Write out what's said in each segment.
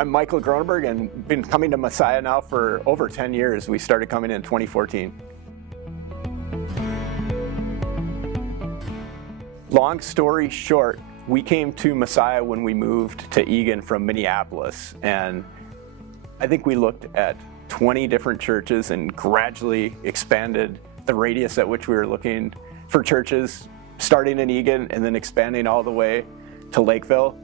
I'm Michael Groneberg and been coming to Messiah now for over 10 years. We started coming in 2014. Long story short, we came to Messiah when we moved to Eagan from Minneapolis, and I think we looked at 20 different churches and gradually expanded the radius at which we were looking for churches, starting in Eagan and then expanding all the way to Lakeville.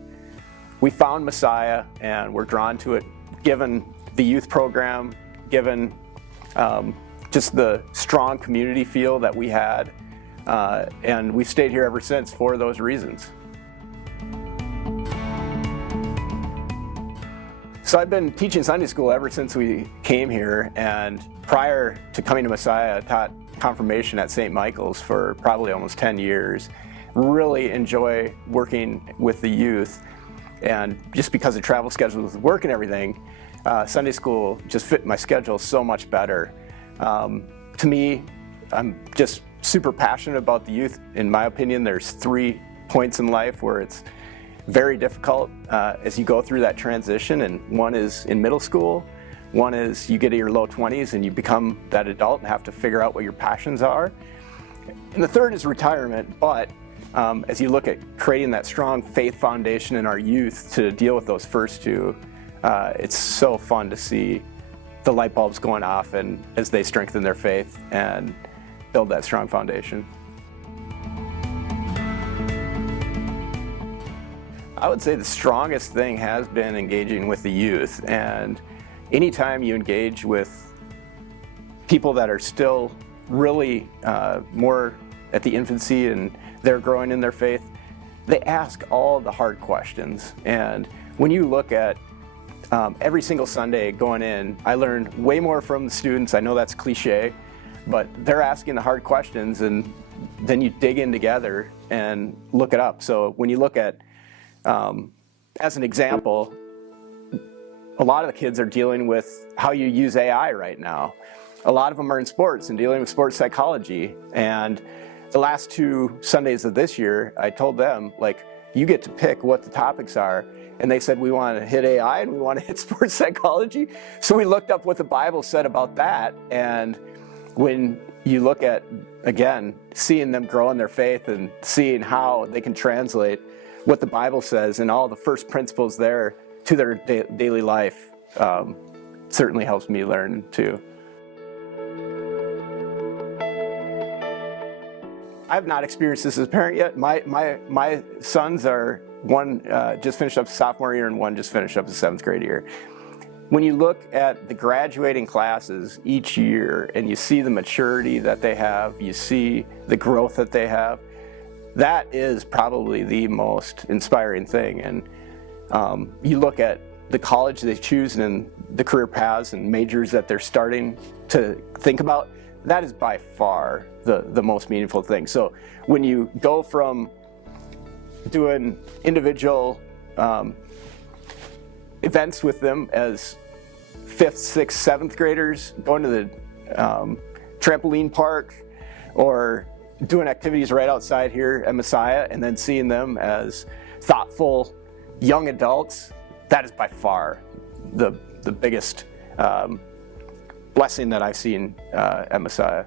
We found Messiah and we're drawn to it, given the youth program, given just the strong community feel that we had, and we've stayed here ever since for those reasons. So I've been teaching Sunday school ever since we came here, and prior to coming to Messiah, I taught confirmation at St. Michael's for probably almost 10 years. Really enjoy working with the youth, and just because of travel schedules with work and everything, Sunday school just fit my schedule so much better. To me, I'm just super passionate about the youth. In my opinion, there's 3 points in life where it's very difficult as you go through that transition, and one is in middle school, one is you get to your low 20s and you become that adult and have to figure out what your passions are, and the third is retirement. But as you look at creating that strong faith foundation in our youth to deal with those first 2, it's so fun to see the light bulbs going off and as they strengthen their faith and build that strong foundation. I would say the strongest thing has been engaging with the youth, and anytime you engage with people that are still really more at the infancy and they're growing in their faith, they ask all the hard questions. And when you look at every single Sunday going in, I learn way more from the students. I know that's cliche, but they're asking the hard questions, and then you dig in together and look it up. So when you look at, as an example, a lot of the kids are dealing with how you use AI right now. A lot of them are in sports and dealing with sports psychology. And the last 2 Sundays of this year, I told them, like, you get to pick what the topics are. And they said, we want to hit AI and we want to hit sports psychology. So we looked up what the Bible said about that. And when you look at, again, seeing them grow in their faith and seeing how they can translate what the Bible says and all the first principles there to their daily life, certainly helps me learn too. I've not experienced this as a parent yet. My sons are, one just finished up sophomore year and one just finished up the 7th grade year. When you look at the graduating classes each year and you see the maturity that they have, you see the growth that they have, that is probably the most inspiring thing. And you look at the college they choose and the career paths and majors that they're starting to think about, that is by far the most meaningful thing. So when you go from doing individual events with them as 5th, 6th, 7th graders, going to the trampoline park or doing activities right outside here at Messiah, and then seeing them as thoughtful young adults, that is by far the biggest blessing that I've seen at Messiah.